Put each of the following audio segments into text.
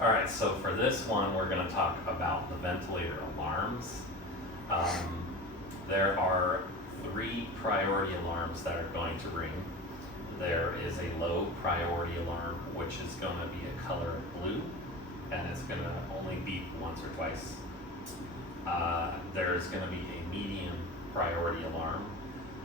All right, so for this one, we're going to talk about the ventilator alarms. There are 3 priority alarms that are going to ring. There is a low priority alarm, which is going to be a color blue, and it's going to only beep once or twice. There's going to be a medium priority alarm,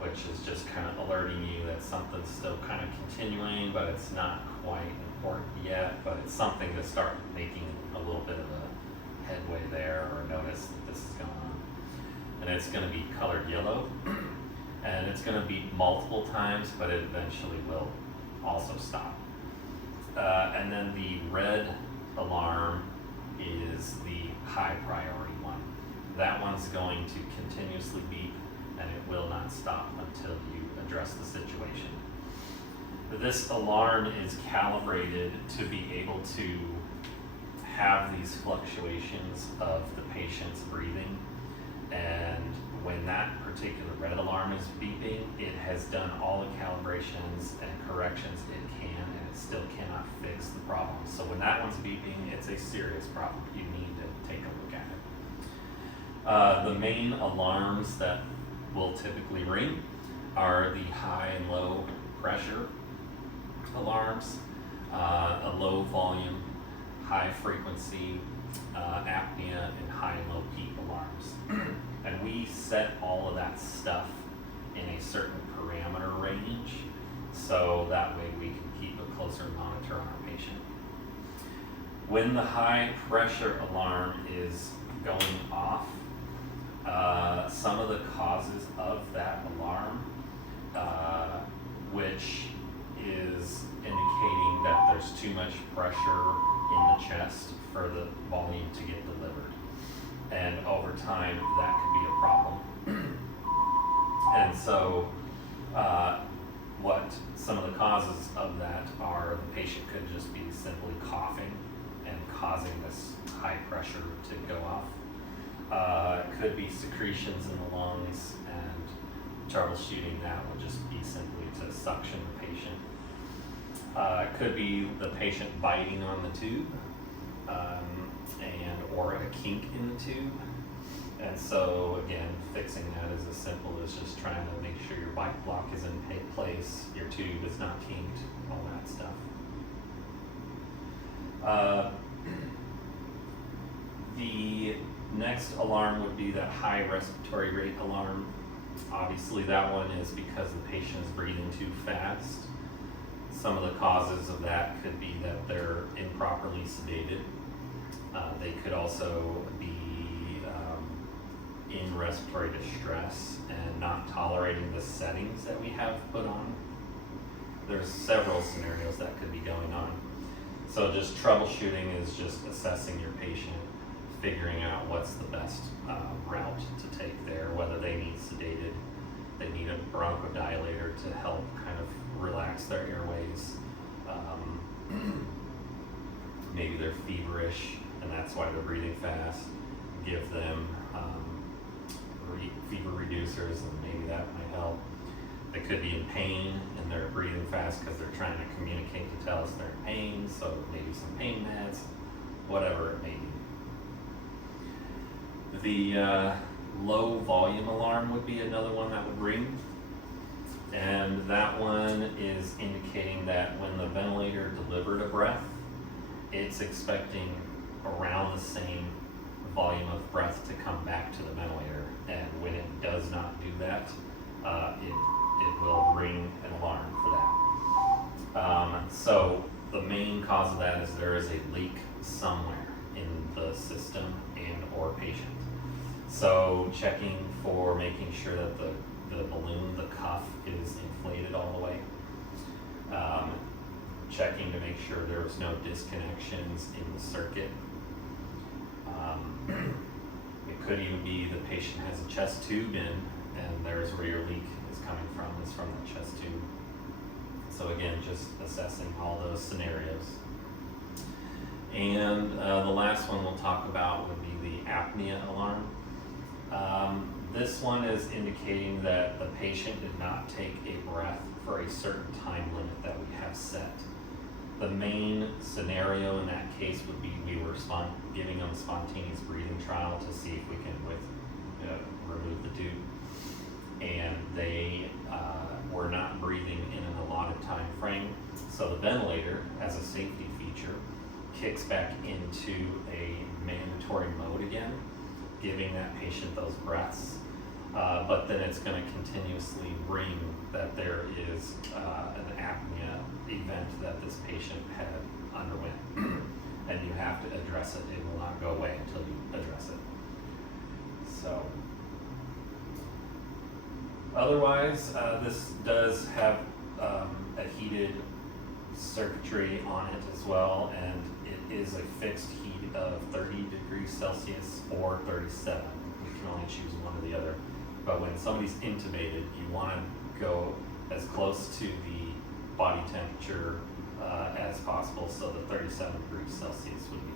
which is just kind of alerting you that something's still kind of continuing, but it's not quite important yet, but it's something to start making a little bit of a headway there, or notice that this is going on. And it's going to be colored yellow, and it's going to beep multiple times, but it eventually will also stop. And then the red alarm is the high priority one. That one's going to continuously beep, and it will not stop until you address the situation. This alarm is calibrated to be able to have these fluctuations of the patient's breathing, and when that particular red alarm is beeping, it has done all the calibrations and corrections it can, and it still cannot fix the problem. So when that one's beeping, it's a serious problem. You need to take a look at it. The main alarms that will typically ring are the high and low pressure alarms, a low volume, high frequency, apnea, and high and low peak alarms. And we set all of that stuff in a certain parameter range, so that way we can keep a closer monitor on our patient. When the high pressure alarm is going off, some of the causes of that alarm, which is indicating that there's too much pressure in the chest for the volume to get delivered. And over time, that could be a problem. And so, what some of the causes of that are, the patient could just be simply coughing and causing this high pressure to go off. It could be secretions in the lungs, and troubleshooting that would just be simply to suction the patient. It could be the patient biting on the tube, or a kink in the tube. And so again, fixing that is as simple as just trying to make sure your bite block is in place, your tube is not kinked, all that stuff. The next alarm would be that high respiratory rate alarm. Obviously that one is because the patient is breathing too fast. Some of the causes of that could be that they're improperly sedated. They could also be in respiratory distress and not tolerating the settings that we have put on. There's several scenarios that could be going on. So just troubleshooting is just assessing your patient, figuring out what's the best route to take there, whether they need sedated, they need a bronchodilator to help kind of relax their airways. Maybe they're feverish, and that's why they're breathing fast. Give them fever reducers, and maybe that might help. They could be in pain, and they're breathing fast because they're trying to communicate to tell us they're in pain, so maybe some pain meds, whatever it may be. The low volume alarm would be another one that would ring. And that one is indicating that when the ventilator delivered a breath, it's expecting around the same volume of breath to come back to the ventilator. And when it does not do that, it will ring an alarm for that. So the main cause of that is there is a leak somewhere in the system and or patient. So checking for making sure that the balloon, the cuff, is inflated all the way. Checking to make sure there's no disconnections in the circuit. It could even be the patient has a chest tube in, and there's where your leak is coming from, is from the chest tube. So again, just assessing all those scenarios. And the last one we'll talk about would be the apnea alarm. This one is indicating that the patient did not take a breath for a certain time limit that we have set. The main scenario in that case would be we were giving them a spontaneous breathing trial to see if we can remove the tube, and they were not breathing in an allotted time frame. So the ventilator, as a safety feature, kicks back into a mandatory mode again, giving that patient those breaths. But then it's going to continuously ring that there is an apnea event that this patient had underwent, and you have to address it. It will not go away until you address it. So otherwise, this does have a heated circuitry on it as well, and it is a fixed heat of 30 degrees Celsius or 37. You can only choose one or the other. But when somebody's intubated, you want to go as close to the body temperature as possible, so the 37 degrees Celsius would be